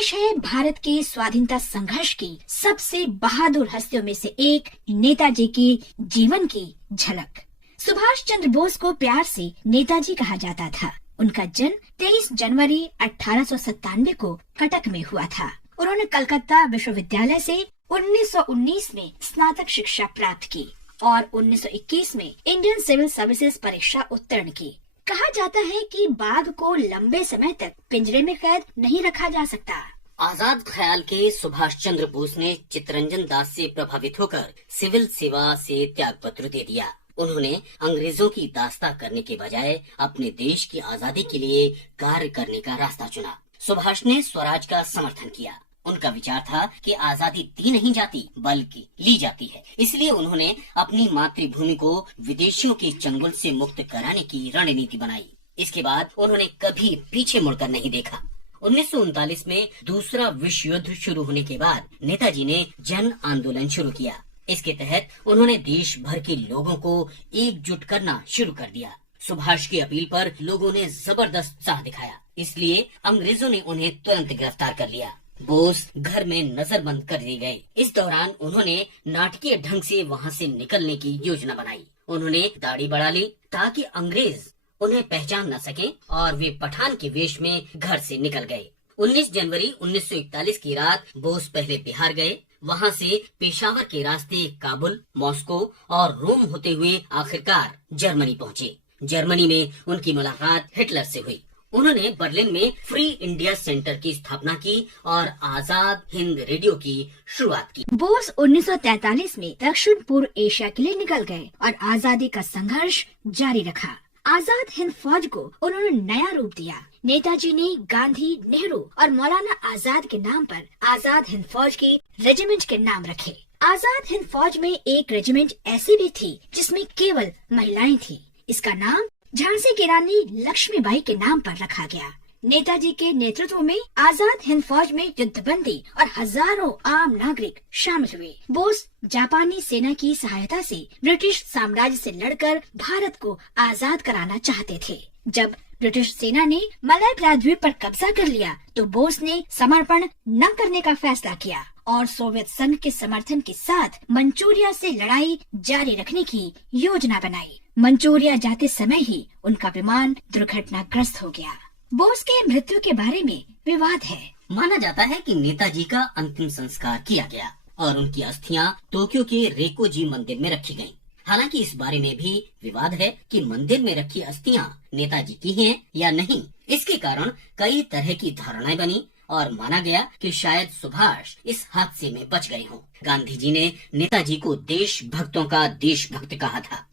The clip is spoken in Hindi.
पेश है भारत के स्वाधीनता संघर्ष की सबसे बहादुर हस्तियों में से एक नेताजी की जीवन की झलक। सुभाष चंद्र बोस को प्यार से नेताजी कहा जाता था। उनका जन्म 23 जनवरी 1897 को कटक में हुआ था। उन्होंने कलकत्ता विश्वविद्यालय से 1919 में स्नातक शिक्षा प्राप्त की और 1921 में इंडियन सिविल सर्विसेज परीक्षा उत्तीर्ण की। कहा जाता है कि बाघ को लंबे समय तक पिंजरे में कैद नहीं रखा जा सकता। आजाद ख्याल के सुभाष चंद्र बोस ने चित्तरंजन दास से प्रभावित होकर सिविल सेवा से त्याग पत्र दे दिया। उन्होंने अंग्रेजों की दास्ता करने के बजाय अपने देश की आजादी के लिए कार्य करने का रास्ता चुना। सुभाष ने स्वराज का समर्थन किया। उनका विचार था कि आजादी दी नहीं जाती बल्कि ली जाती है। इसलिए उन्होंने अपनी मातृभूमि को विदेशियों के चंगुल से मुक्त कराने की रणनीति बनाई। इसके बाद उन्होंने कभी पीछे मुड़कर नहीं देखा। 1939 में दूसरा विश्व युद्ध शुरू होने के बाद नेताजी ने जन आंदोलन शुरू किया। इसके तहत उन्होंने देश भर के लोगों को एकजुट करना शुरू कर दिया। सुभाष की अपील पर लोगों ने जबरदस्त उत्साह दिखाया, इसलिए अंग्रेजों ने उन्हें तुरंत गिरफ्तार कर लिया। बोस घर में नजरबंद कर दिए गए। इस दौरान उन्होंने नाटकीय ढंग से वहां से निकलने की योजना बनाई। उन्होंने दाढ़ी बढ़ा ली ताकि अंग्रेज उन्हें पहचान न सके और वे पठान के वेश में घर से निकल गए। 19 जनवरी 1941 की रात बोस पहले बिहार गए। वहां से पेशावर के रास्ते काबुल, मॉस्को और रोम होते हुए आखिरकार जर्मनी पहुंचे। जर्मनी में उनकी मुलाकात हिटलर से हुई। उन्होंने बर्लिन में फ्री इंडिया सेंटर की स्थापना की और आजाद हिंद रेडियो की शुरुआत की। बोस 1943 में दक्षिण पूर्व एशिया के लिए निकल गए और आजादी का संघर्ष जारी रखा। आजाद हिंद फौज को उन्होंने नया रूप दिया। नेताजी ने गांधी, नेहरू और मौलाना आजाद के नाम पर आजाद हिंद फौज की रेजिमेंट के नाम रखे। आजाद हिंद फौज में एक रेजिमेंट ऐसी भी थी जिसमें केवल महिलाएं थी। इसका नाम झांसी की रानी लक्ष्मीबाई के नाम पर रखा गया। नेताजी के नेतृत्व में आजाद हिंद फौज में युद्धबंदी और हजारों आम नागरिक शामिल हुए। बोस जापानी सेना की सहायता से ब्रिटिश साम्राज्य से लड़कर भारत को आजाद कराना चाहते थे। जब ब्रिटिश सेना ने मलय प्रायद्वीप पर कब्जा कर लिया तो बोस ने समर्पण न करने का फैसला किया और सोवियत संघ के समर्थन के साथ मंचूरिया से लड़ाई जारी रखने की योजना बनाई। मंचूरिया जाते समय ही उनका विमान दुर्घटनाग्रस्त हो गया। बोस के मृत्यु के बारे में विवाद है। माना जाता है कि नेताजी का अंतिम संस्कार किया गया और उनकी अस्थियां टोक्यो के रेकोजी मंदिर में रखी गयी। हालांकि इस बारे में भी विवाद है कि मंदिर में रखी अस्थियां नेताजी की हैं या नहीं। इसके कारण कई तरह की धारणाएं बनी और माना गया कि शायद सुभाष इस हादसे में बच गए हों। गांधी जी ने नेताजी को देशभक्तों का देशभक्त कहा था।